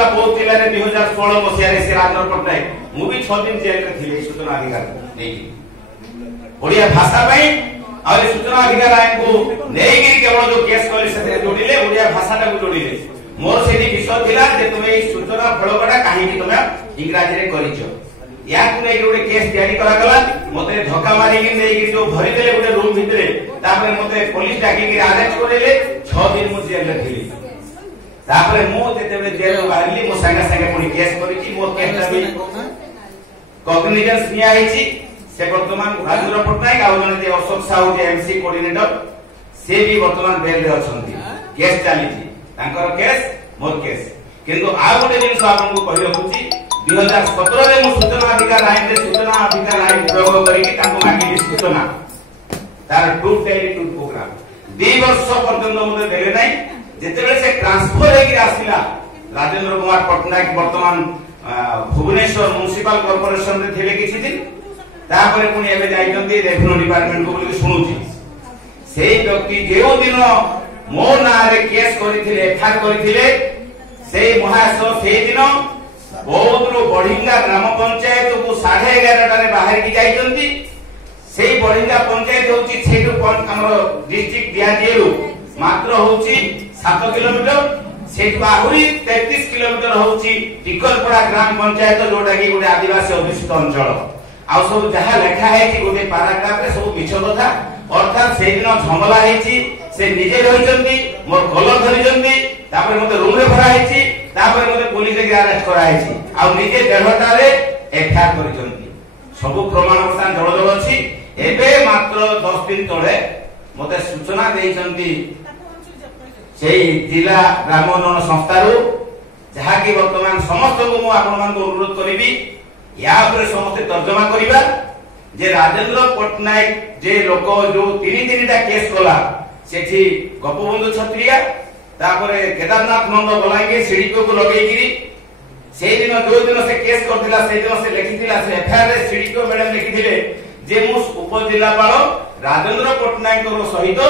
गला बहुत जिले में 2016 मसीह से राजेंद्र पट्टनायक मु भी 6 दिन जेल रे थिले सूचना अधिकार नहीं ओडिया भाषा और सूचना अधिकार आईन को नहीं केवल जो केस कले से जोड़िले ओडिया भाषा को जोड़िले मोर से विषय थिला जे तुमे सूचना फलकटा कहीं तुमे इंग्रजी रे करिछो या कुने गोटे केस तैयारी करा गला मते धक्का मारी के नै जो भरि देले गोटे रूम भितरे तापर मते पुलिस डाकी के अरेस्ट करेले 6 दिन मु जेल रे थिली तापर मु जेते जेल बाहरली मो संगे संगे पुनी केस करिछि मो केसटा भी कॉग्निजेंस निया हिछि से वर्तमान राजेंद्र पट्टनायक आ जने जे अशोक साहू जे एमसी कोऑर्डिनेटर से भी वर्तमान बेल रे अछंती केस चालीछि तांकर केस मोर केस किंतु आ गोटे जिंस आपन को कहि रखुछि 2017 रे मु सूचना अधिकार आईन रे सूचना अधिकार आईन प्रयोग करिकि तांको मागिली सूचना तार टू टेली टू प्रोग्राम 2 वर्ष पर्यंत मते देले नै जेतेबेले से ट्रांसफर हेकि आसिला राजेंद्र कुमार पट्टनायक वर्तमान भुवनेश्वर म्युनिसिपल कॉर्पोरेशन रे थिले किछि दिन तापर पुनी एबे जाइछन्ती रेवेन्यू डिपार्टमेंट को बोली सुनुछि सेही व्यक्ति जेउ दिन मो ना रे केस करिथिले एफआईआर करिथिले सेही महाशय सेही दिन बहुत बढ़िंगा ग्राम पंचायत को 11:30 रे बाहर की जाइछन्ती सेही बढ़िंगा पंचायत होची सेठु हमर डिस्ट्रिक्ट दियाजेलु मात्र होची 7 किलोमीटर सेठु आहुरी 33 किलोमीटर होची टिकरपड़ा ग्राम पंचायत जोटा की गोटे आदिवासी अभिषिक्त अंचल आ सब जहा लेखा है कि गोटे पैराग्राफ रे सब मिछ कथा अर्थात से दिन झमला हेची से निजे रहिचंती मोर कलर धरिचंती तापर मते रूम रे भरा हेची तापर मते पुलिस के अरेस्ट करा हेची आ निजे 1.5 रे एफआईआर करिचंती सब प्रमाण वर्तमान जड़ जड़ अछि एबे मात्र 10 दिन तळे मते सूचना देइचंती सेही जिला ग्राम उन्नयन संस्था रो जहा कि वर्तमान समस्त को मु आपन मान को अनुरोध करिवि या ऊपर समस्त तर्जमा करिबा जे राजेंद्र पट्टनायक जे लोक जो 3-3टा केस कला सेठी गोपबंधु छत्रिया तापरे केदारनाथ नंद बलांगे सीडीको को लगेगिरी से दिन जो दिन से केस करथिला से दिन से लिखिथिला से एफआईआर रे सीडीको मैडम लिखिथिले जे मु उपजिल्लापाल राजेंद्र पट्टनायक रो सहित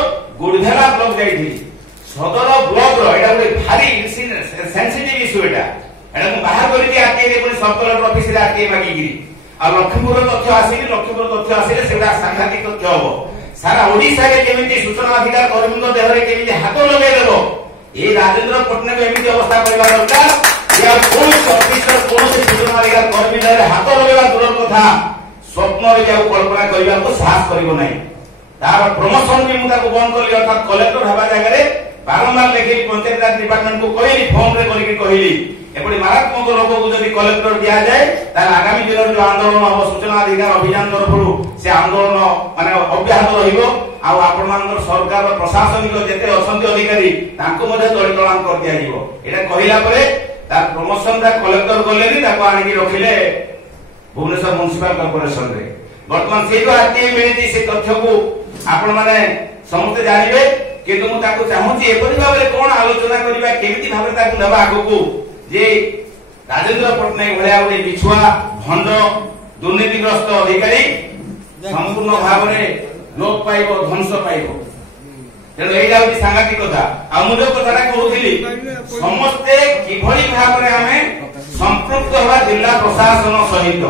गुडधेला ब्लॉक जाईथि सदर ब्लॉक रो एटा भारी सेंसिटिव इशू एटा बाहर कर सब कलेक्टर ऑफिस रे आके मागिगिरी आ लक्ष्मीपुर तथ्य आसिले लक्ष्मीपुर तथ्य आसिले सेटा सांघातिक तथ्य हो सारा ओडिसा रे केमिति सूचना अधिकार कर्मी को देहरे केमिति हाथ लगे देबो ए राजेंद्र पट्टनायक एमिति अवस्था करबा दरकार या कोन ऑफिसर कोन से सूचना अधिकार कर्मी देहरे हाथ लगेबा दूर कथा स्वप्न रे जाऊ कल्पना करबा को साहस करबो नै तार प्रमोशन भी मुदा को बंद करली अर्थात कलेक्टर हवा जगह रे बारंबार लेखि पंचायत राज डिपार्टमेंट को कहली फोन रे करिके कहली एपड़ी मारात्मक लोक को जदि कलेक्टर दिया जाए तार आगामी दिन जो आंदोलन हम सूचना अधिकार अभियान तरफ से आंदोलन माने अब्याहत रहिबो आ आपण मानकर सरकार प्रशासनिक जेते असंति अधिकारी तांको मध्ये तळितळान कर दिया जिवो एटा कहिला परे तार प्रमोशन दा कलेक्टर करलेनी ताको आनी रखिले भुवनेश्वर म्युनिसिपल कॉर्पोरेशन रे वर्तमान से जो आरटीआई मिलिति से तथ्य को आपण माने समस्त जानिबे किंतु मु ताको चाहूची एपरि भाबरे कोन आलोचना करिबा केमिति भाबरे ताको नबा आगो जे राजेंद्र पट्टनायक भलिया गोटे बिछुआ भंड दुर्नीतिग्रस्त अधिकारी संपूर्ण भाव में लोप पाइब ध्वंस पाइब तेणु एटा होची सांघातिक कथा आ मु जो कथाटा कहूଥିଲି समस्ते किभଳି भाव में आमे संपृक्त होवा जिला प्रशासन सहित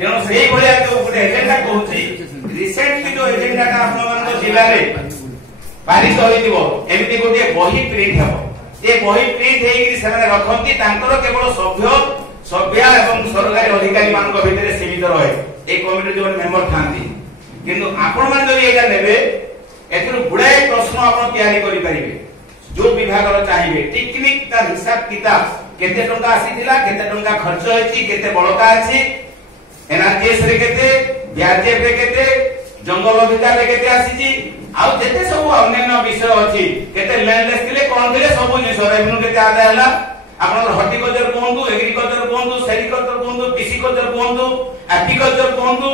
तेणु सेही भलिया जो गोटे एजेंडा कहूची रिसेंटली जो एजेंडाटा आपन जिल्ला रे पारित होइदिबो एमिति गोटे बही प्रिंट हेबो ए बही प्रिंट हेगिरी सेमाने रखंती तांकर केवल सभ्य एवं सरकारी अधिकारी मानक भितरे सीमित रहे ए कमिटी जो मेंबर थांती किंतु आपण मान जदि एटा नेबे एथुर गुडाए प्रश्न आपण तयारी करि परिबे जो विभाग रो चाहिबे टेक्निक तार हिसाब किताब केते टंका आसीथिला केते टंका खर्च होइछि केते बळका अछि एनआरजीएस रे केते बीआरजेएफ रे केते जंगल अधिकार रे केते आसीछि आ जेते सब अन्य विषय अछि केते लैंडलेस थिले कोन थिले सब जिस रेवेन्यू केते आदा हला आपण हॉर्टिकल्चर कोंदु एग्रीकल्चर कोंदु सेरिकल्चर कोंदु पिसिकल्चर कोंदु एपिकल्चर कोंदु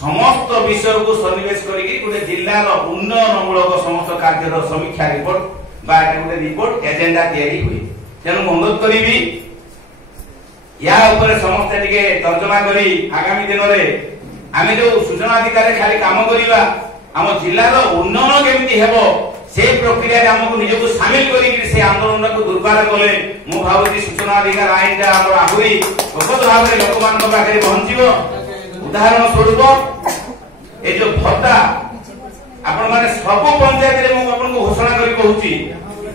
समस्त विषय को सन्निवेश करिकि गोटे जिल्ला रो उन्नयन मूलक समस्त कार्य रो समीक्षा रिपोर्ट बा गोटे रिपोर्ट एजेंडा तयारी हुई तेनु अनुरोध करिवि या ऊपर समस्त टिके तर्जमा करी आगामी दिन रे आमे जो सूचना अधिकारी खाली काम करिवा हम जिल्ला रो उन्नयन केमिति हेबो से प्रक्रिया रे हमको निजको शामिल करिकि से आंदोलन को दुर्बार कले मु भावुची सूचना अधिकार आईन हमर आहुरी बहुत भाव में लोकमान पाखे पहुंचो। उदाहरण स्वरूप ए जो भत्ता आपण माने सब पंचायत रे मु आपन को घोषणा करी कहूची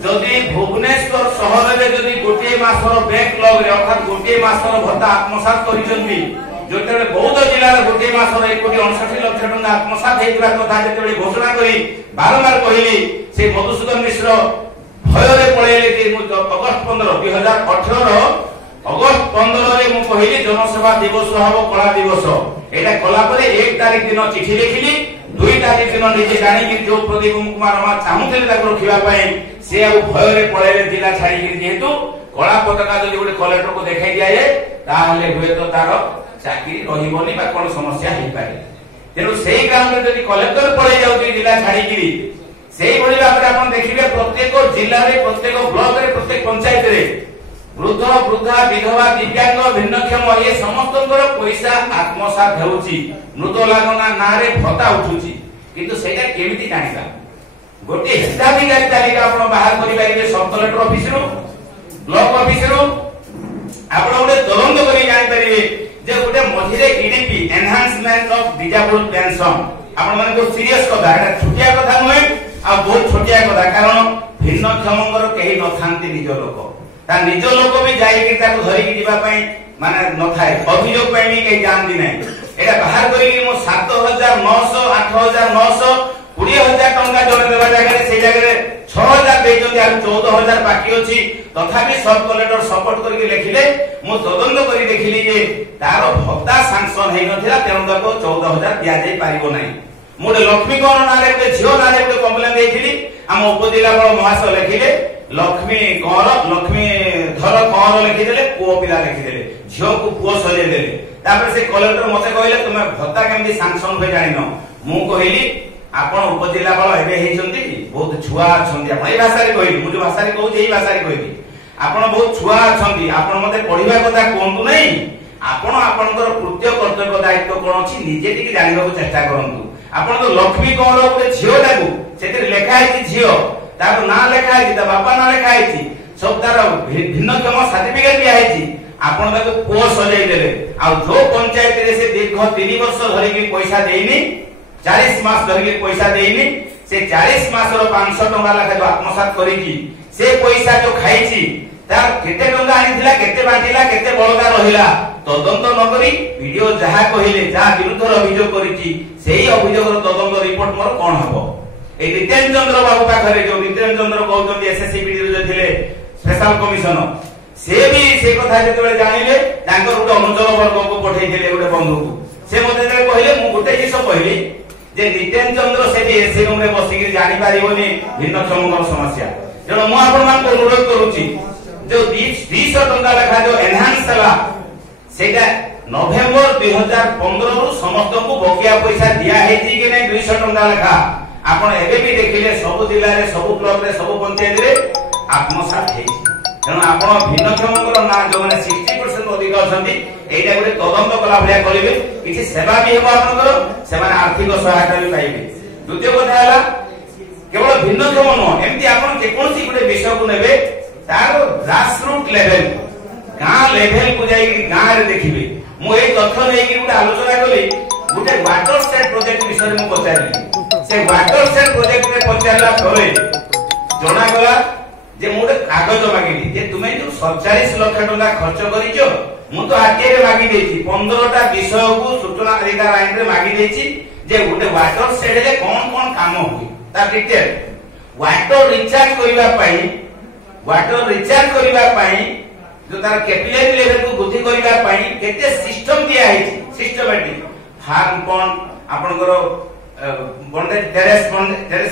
जदि भुवनेश्वर शहर रे जदि गोटे मासर बैकलॉग रे अर्थात गोटे मासर भत्ता आत्मसात करिसंती जोते बौद्ध जिला रे गोटे मासर 1,69 लाख टका आत्मसात हेतिबा कथा जेते घोषणा करी बारंबार कहली से मधुसूदन मिश्र भय रे पळेले कि अगस्त 15 2018 अगस्त 15 रे मु कहली जनसभा दिवस हबो कला दिवस एटा कला परे 1 तारिख दिन चिठी लिखिली 2 तारिख दिन निजे जानि कि जो प्रदीप कुमार मा चाहुतले ताको रखिबा पई से आ भय रे पळेले जिला छाडी कि जेहेतु कला पताका जदि गोटे कलेक्टर को देखाई दिया जाए ताहले हुए तो तार चाकरी रहिबोनी बा कोन समस्या हे पारे तेनु सेही काम रे जदि कलेक्टर पळे जाउची जिला छाडी कि सेही बळी बारे आपण देखिबे प्रत्येक जिल्ला रे प्रत्येक ब्लॉक रे प्रत्येक पंचायत रे वृद्ध वृद्धा विधवा दिव्यांग भिन्नक्षम ये समस्तଙ୍କର पैसा आत्मसात हेउची मृत लागना नारे भत्ता उठुची किंतु सेटा केमिति कानिबा गोटे हिताधिकारी तालिका आपण बाहर करि पाइबे सब कलेक्टर ऑफिस रो ब्लॉक ऑफिस रो आपण गोटे तदंत करि जानि परिबे जे गोटे मझिरे EDP enhancement of disabled pension आपण माने को सीरियस कथा एटा छोटिया कथा नय आ बहुत छोटिया कथा कारण भिन्नक्षमଙ୍କର केही नथांती निज लोक ता निज लोक भी जाई कि ताको धरि कि दिबा पई माने न थाए अभियोग पई भी के जानती नै एटा बाहर करी कि मो 7900 8900 20000 टंका जने देबा जागे से जागे 6000 देजोती आ 14000 बाकी अछि तथापि सब कलेक्टर सपोर्ट करी कि लेखिले मो तदंत करी देखिली जे तारो भत्ता सैंक्शन हे नथिला तेनु ताको 14000 दिया जाई पारिबो नै मोडे लक्ष्मी कोन नारे के झियो नारे के कंप्लेन देथिली हम उपजिला बळ महाशय लेखिले लक्ष्मी कौर लक्ष्मी धर कौर लिखिदेले पुओ पिला लिखिदेले झियो को पुओ सजे देले तापर से कलेक्टर मते कहले तुमे भत्ता केमदी सैंक्शन होय जानिनो मु कहिली आपण उपजिला बळ एबे हेचंती बहुत छुआ छंती आपण ए भाषा रे कहिली मु जो भाषा रे कहू एई भाषा रे कहिली आपण बहुत छुआ छंती आपण मते पढिबा कथा कोंतु नै आपण आपनकर कृत्य कर्तव्य दायित्व कोन अछि निजे टिके जानिबा को चेष्टा करंतु आपण तो लक्ष्मी कौर ओते झियो लागू सेते लेखा है कि झियो ताको ना लेखा है ता बापा ना लेखा है सब तार भिन्नक्षम सर्टिफिकेट दिया है आपण ताको पुओ सजाई देले आ जो पंचायत रे से दीर्घ 3 वर्ष धरि कि पैसा देइनी 40 मास धरि कि पैसा देइनी से 40 मास रो 500 टका लाख जो आत्मसात करी कि से पैसा जो खाइची तार केते टका आनिथिला केते बांटिला केते बळगा रहिला तदंत न करी वीडियो जहा कहिले जा विरुद्ध अभियोग करिची सेही अभियोग रो तदंत रिपोर्ट मोर कोन हबो ए नितेन चंद्र बाबू पाखरे जो नितेन चंद्र कहउतंती एसएससीबीडी रो थिले स्पेशल कमिशन से भी से कथा जेते जानिले तांकर गोटे अनुचर वर्ग को पठैथिले गोटे बंधु को से मते जे कहले मु गोटे जिस कहली जे नितेन चंद्र से भी एसी रूम रे बसी के जानि पारिबोनी भिन्नक्षमकर समस्या जण मु आपन मान को अनुरोध करूची जो 200 टका लेखा जो एनहांस हला सेटा नवेम्बर 2015 रु समस्त को बकिया पैसा दिया हेती कि नै 200 टका लेखा आपण एबे भी देखिले सब जिल्ला रे सब ब्लॉक रे सब पंचायत रे आत्मसात हेछि तेणु आपण भिन्नक्षमकर ना जो माने 60% अधिक अछंती एटा गोटे तदंत कला भलिया करिवे किछि सेवा भी हेबो आपनकर से माने आर्थिक सहायता भी पाइबे द्वितीय कथा हला केवल भिन्नक्षम न एम्ति आपण जे कोनसी गोटे विषय को नेबे तार ग्रास रूट लेवल गां लेवल को जाई गां रे देखिबे मु ए तथ्य नै कि गोटे आलोचना कली गोटे वाटर सेट प्रोजेक्ट विषय रे मु पचारली से वाटर सेट प्रोजेक्ट रे पचारला परे जणा गला जे मोटे कागज मागिली जे तुमे जो 47 लाख टका खर्च करिजो मु तो आके रे मागी देछि 15 टा विषय को सूचना अधिकार आईन रे मागी देछि जे गोटे वाटर सेट रे कोन कोन काम होई ता डिटेल वाटर रिचार्ज करिबा पई जो तार कैपिलरी लेवल को वृद्धि करिबा पई केते सिस्टम दिया है सिस्टमैटिक फार्म पॉन्ड आपनकर बंडेज टेरेस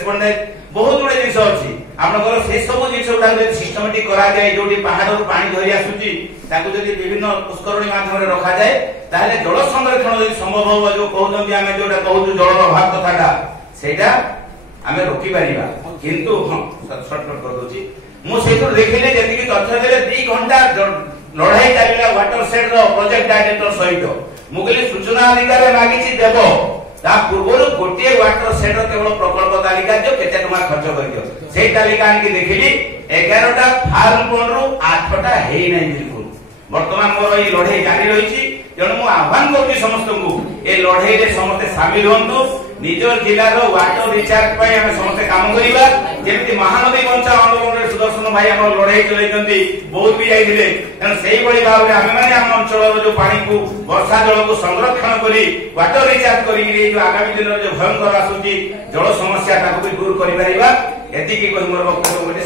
बंडेज बहुत गुडे जिंस अछि आपनकर से सब जिंस उडा सिस्टमैटिक करा जाय जोडी पहाड़ रो पानी धरि आसुची ताकू जदी विभिन्न पुष्करणी माध्यम रे रखा जाय ताले जल संरक्षण जदी संभव हो जो कहउछन आमे जोडा कहउछु जल अभाव कथाटा सेटा आमे रोकी परिबा किंतु शॉर्टकट कर दोची मु सेतु देखिले जति कि तथ्य देले 2 घंटा लड़ाई चलिला वाटर सेट रो प्रोजेक्ट डायरेक्टर सहित मुगली सूचना अधिकारी मागिछि देबो ता पूर्वरु गोटे वाटर सेट केवल प्रकल्प तालिका जो केते टका खर्च करियो सेही तालिका आनि देखिली 11टा फार्म बोर्ड रु 8टा हेई नै बिल्कुल वर्तमान मोर ई लड़ाई जारी रही तेणु मु आह्वान करुच्ची समस्त को ए लड़ाई रे समस्त सामिल होंतु निज जिलार वाटर रिचार्ज पाई आमे समस्त काम करिबा जेमिति महानदी बंचा आंदोलन रे सुदर्शन भाई हमर लड़ाई चलैतंती बहुत भी जाइथिले तेणु सेही बळी भाव रे आमे माने हम अंचल जो पानी को वर्षा जल को संरक्षण करी वाटर रिचार्ज करी जो आगामी दिन जो भयंकर आसुची जल समस्या ताको भी दूर करि परिबा एति की कोइ मोर वक्तव्य